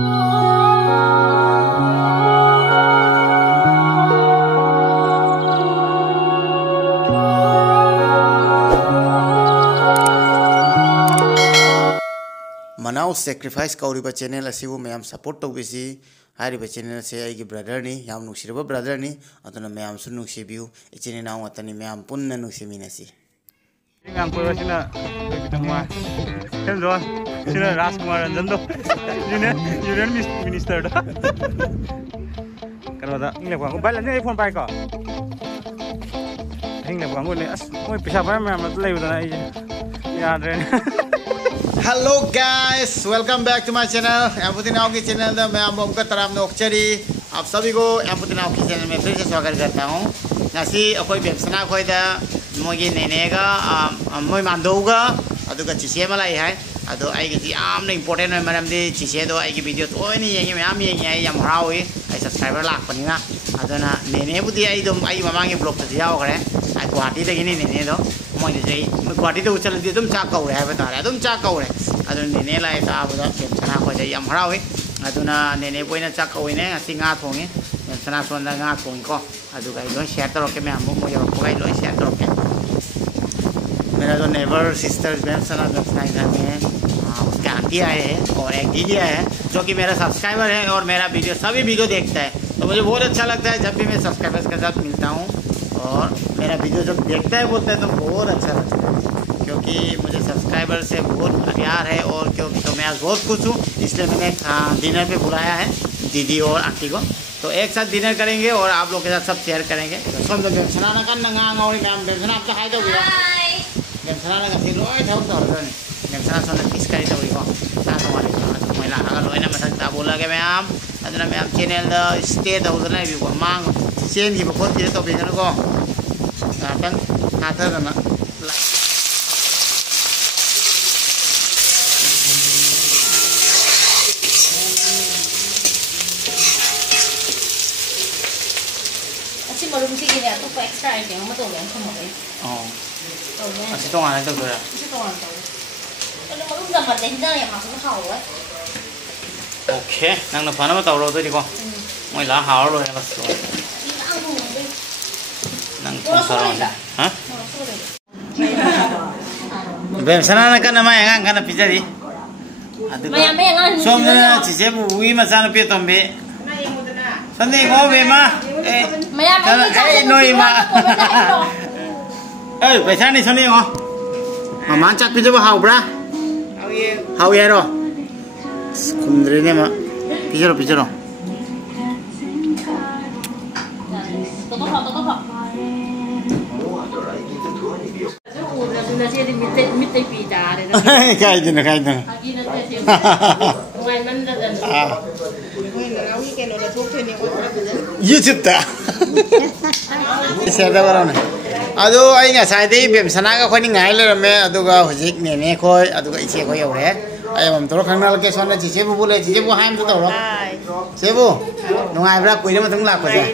मनाव सेक्रीफाइस कौरीब चैनल असिबु मैम सपोर्ट तौबिसी हारिब चैनल से आई ब्रदर नि याम नुसिरब ब्रदर नि अतुना मैम सु नुसिबिउ इचिने नाव अतनी मैम पुन्ना नुसिमिनसी मैम कोइसिना बितंगवा हेलो सिना राजकुमार रंजन दो यूनियन मिनिस्टर दा करोदा इंले को बाल ने फोन पाइ को इंले को ने अस मोय पैसा पाइ मैम लेबदा यादरे hello guys welcome back to my channel एम्पुतिनाव की चैनल द मैं अमोम का तराम नोक्चरी आप सभी को एम्पुतिनाव की चैनल में फिर से स्वागत करता हूं नसी अकोई बेमसना खोइदा मोगी नेनेगा मोय मांदोगा अदुगा चिसे मलाई है अदो आइगी यामना इंपोर्टेंट है मरमदि चिसे दो आइगी वीडियो तोयनी येंगे मैम येंगे आई याम हरावी आई सब्सक्राइबर लाखपनिना अदना नेने बुदी आई दो आई ममांगे ब्लॉग त यावखरे आई गुवाहाटी दगिनी नेने दो मोइने जई गुवाहाटी तो चलदी तुम चा कौरे है बता रहे तुम चा कौरे अदुन नेने लाए ताबदा बेमसना खोइ याम हरावी अदुना नेने बोइना चा कौइने असि nga थोंगे बेमसना सोंदा nga थोंगी को अदुगा लो शेयर तरोके मैं हमो मोय पगाई लो शेयर तरोके मेरा जो नेबर सिस्टर्स बेमसना घर में उसके आंटी आए हैं और एक दीदी आए हैं जो कि मेरा सब्सक्राइबर है और मेरा वीडियो सभी वीडियो देखता है तो मुझे बहुत अच्छा लगता है जब भी मैं सब्सक्राइबर्स के साथ मिलता हूँ और मेरा वीडियो जब देखता है बोलता है तो बहुत अच्छा लगता है क्योंकि मुझे सब्सक्राइबर से बहुत प्यार है और क्योंकि तो मैं आज बहुत खुश हूँ इसलिए मैंने डिनर पे बुलाया है दीदी और आंटी को तो एक साथ डिनर करेंगे और आप लोग के साथ सब शेयर करेंगे किसकरी तौरीको मैला लोना मथक बोला मैम अदना मैम चैनल स्टे तौदना मांग चेंगी खोटी तौबीदनको हाथदना एक्स्ट्रा आइटम ओके नंग फन तौर को मैला हाव लो बेमसना कना मा आगां कना पिजरी सोमदना चिसे बुई मचा नुपी तोंबे संदे गो बेमा ए नोई मा ए पैसा नहीं सनी गो मामा चाक पिजबो हावब्रा हाव यारो कुंद्रेने मा पिजरो पिजरो काय दिन YouTube ta share da barone ado ai nga sai dei bemsana ga khoi ni ngai le me aduga hojik nene khoi aduga iche khoi yore ai mam toro khangnal ke sone chiche bu bule chiche bu haim to ro sebu nungai bra koire matung la ko ja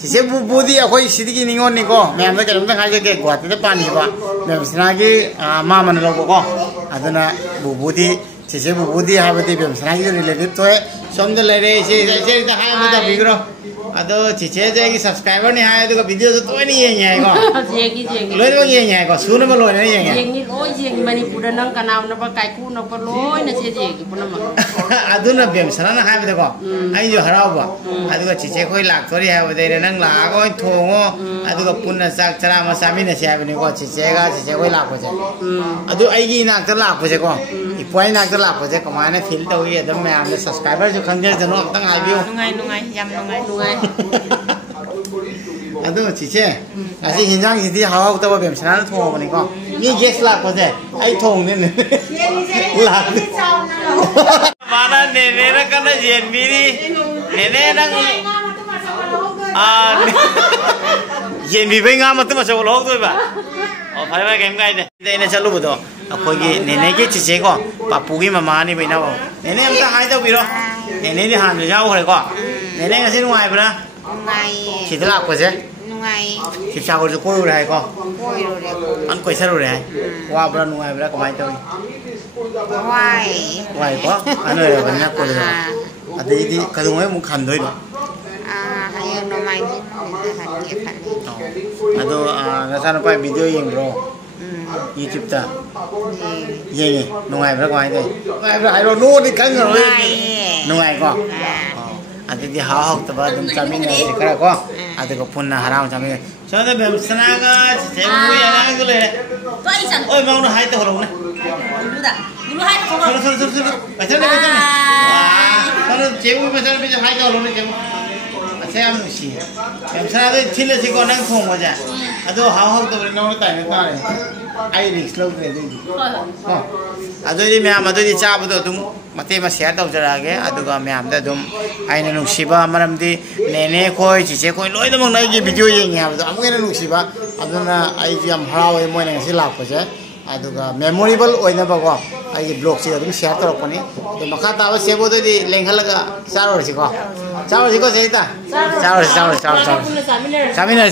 chiche bu budi akhoi sidigi ningon ni ko mem da kelum da ngai ke gwat de pani ba bemsana gi ma man lo ko aduna bu budi chiche bu budi ha badi bemsana gi related to somde le re se da hai ma da bigro अदो चिचे जेगी subscriber नहीं आए तो video तो नहीं येंगे है को जेगी लोई तो येंगे है को सुन में लोई नहीं येंगे जेगी ओ जेगी मणिपुर नंग कनाव न प काइकू न प लोई न से जेगी पुनम अदु न बेमसना न हाय बदको आई जो हरावबा अदु चिचे कोई लाग तोरी है बदे नंग लाग ओय थोंगो अदु पुन्ना चाक चरा म सामी न से आबनी को चिचे कोई लाग को जे अदु आईगी नाक त लाग को जे को इपोय नाक त लाग को जे कमाने फील तोई एकदम मैं आने सब्सक्राइबर जो खंगे जनो तंग आइबियो नुंगाई याम नुंगाई अदो चिचे असी हिंजांग हिदी हाव तब बेमसना थोंबनी को मी गेस लाग को जे आई थोंग ने लाग माना नेने न कन जेन बिरी नेने नंग जेन बि बेंगा मत मसो लोग दोबा ओ फाइ फाइ गेम गाइदे देने चलु बदो अखोगी नेने के चिचे को पापू की ममा नि बेना बो नेने हमता हाय दो बिरो नेने नि हान जाओ खरे को नेने ngasi नुआइ ब्रा नुआइ सिदला को जे नुआइ सिसा को जो कोइ रे को कोइ रे अन कोइ सरो रे वा ब्रा नुआइ ब्रा कमाइ तो ไหวปะอันนี้เลยวันนี้คนเลยอันนี้ที่กระดุมให้มึงขันด้วยเนาะyang nomai ni kan dia kan ni atau nasa nampai video yang bro YouTube ta ye nungai berapa ini nungai berapa ayo nu di kan nungai kok ada di hawak tempat jamin sekarang kok ada kok pun haram jamin soalnya bem senaga sebu yang aku le oh mau nu hai tu orang ni dulu hai tu orang suruh macam ni kalau sebu macam ni hai tu orang ni sebu saya mesti, misalnya ada cile sih kau nang thong aja, ada hawak tu beri nama tanya tanya, air mix lalu tu itu, ada ini memang ada di cap tu tu, mati masih ada tu lagi, ada kau memang ada tu, air nung siapa malam di nenek koi, cici koi, loy tu mang lagi video yang ni, ada amu ini nung siapa, ada na air jam halau yang mana yang silap aja. Ada ka memorable oina bago ai blog sih adum share tor ko ni to maka ta se bo di lenghal ga chawar si ko sei ta chawar saminar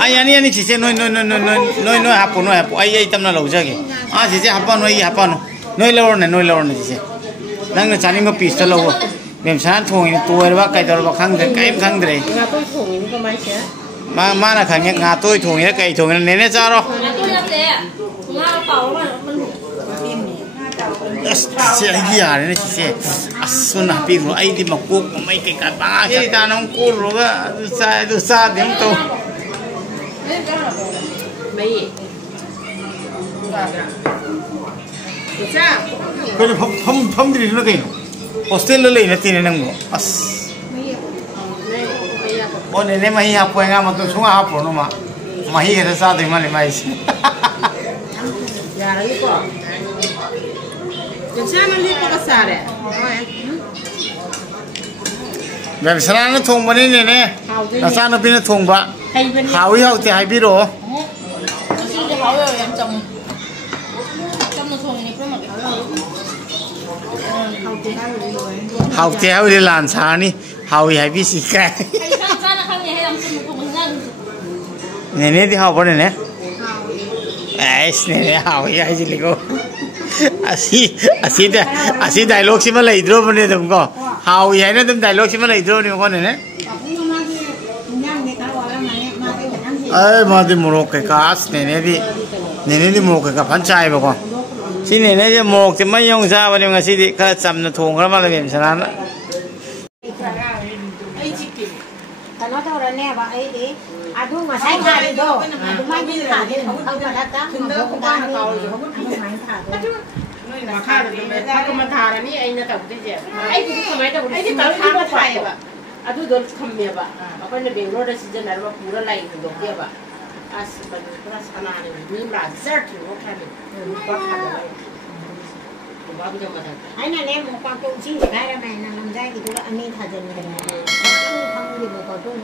ai ani chi se noi hapo ai tamna lo ja ge chi se hapo noi lor ne chi se nang na chani ma piece lo go mem san thong ni toy ba kai dor ba khang de kai khang de nga tôi thong ni ko mai se ma na khang nga tôi thong ni kai thong ni ne cha ro chị ấy gì à đấy chị sẽ xuân hạt pin rồi ai đi mặc cuốc mấy cái cả ba cái ta nông cuốc rồi á từ xa đến đâu mấy cái phong đi nó cái hostel lấy nó tiền năng ngộ ôn này mà hi học quen mà tôi xuống học rồi mà hi cái sao thì mà lại mày ya lagi kok jangan nanti kok kasar yaแบบสนานทงวันนี้เนี่ยนะสานเป็นทงบะหาวิหาที่ให้พี่รู้หาที่ให้ที่ลานชานี่หาวิให้พี่สิแกเนี่ยที่หาปนเนี่ยเนี่ยหาวิให้สิลิโกasih dialog sih malah hidro punya tuh how ya ini tuh dialog sih malah hidro nih kok nih mati muruk ke kas nenek di muruk ke kapan cai bako si nenek dia muruk cuma yang saya nih ngasih di kalau sambil thong kalau malah misalnya karena tuh orangnya apa ini aduh masih nggak ada do aduh masih nggak adaเขาจะทักกันเขาบอกว่าเขาไม่ขาดมาขาดเลยถ้าก็มาทานอันนี้ไอ้เนี่ยแต่ผมจะเจ็บไอ้ที่ทำไมแต่ผมไอ้ที่ตอนที่มาไฟแบบอาดูโดนคำเมียแบบเอาไปในเบงโรดซีเจนนั้นว่าปูระไรถึงดอกเบี้ยแบบอาสเป็นพระสนาเนี่ยมีหลายเซอร์ถึงว่าแค่นี้ก็ขาดอะไรผมว่าไม่ต้องมาทำไอ้นั่นเนี่ยมันความตรงชิ้นจะได้ไหมนะมันได้กี่ตัวอันนี้ทานจะมีกันไหมทำอยู่บนตัวตู้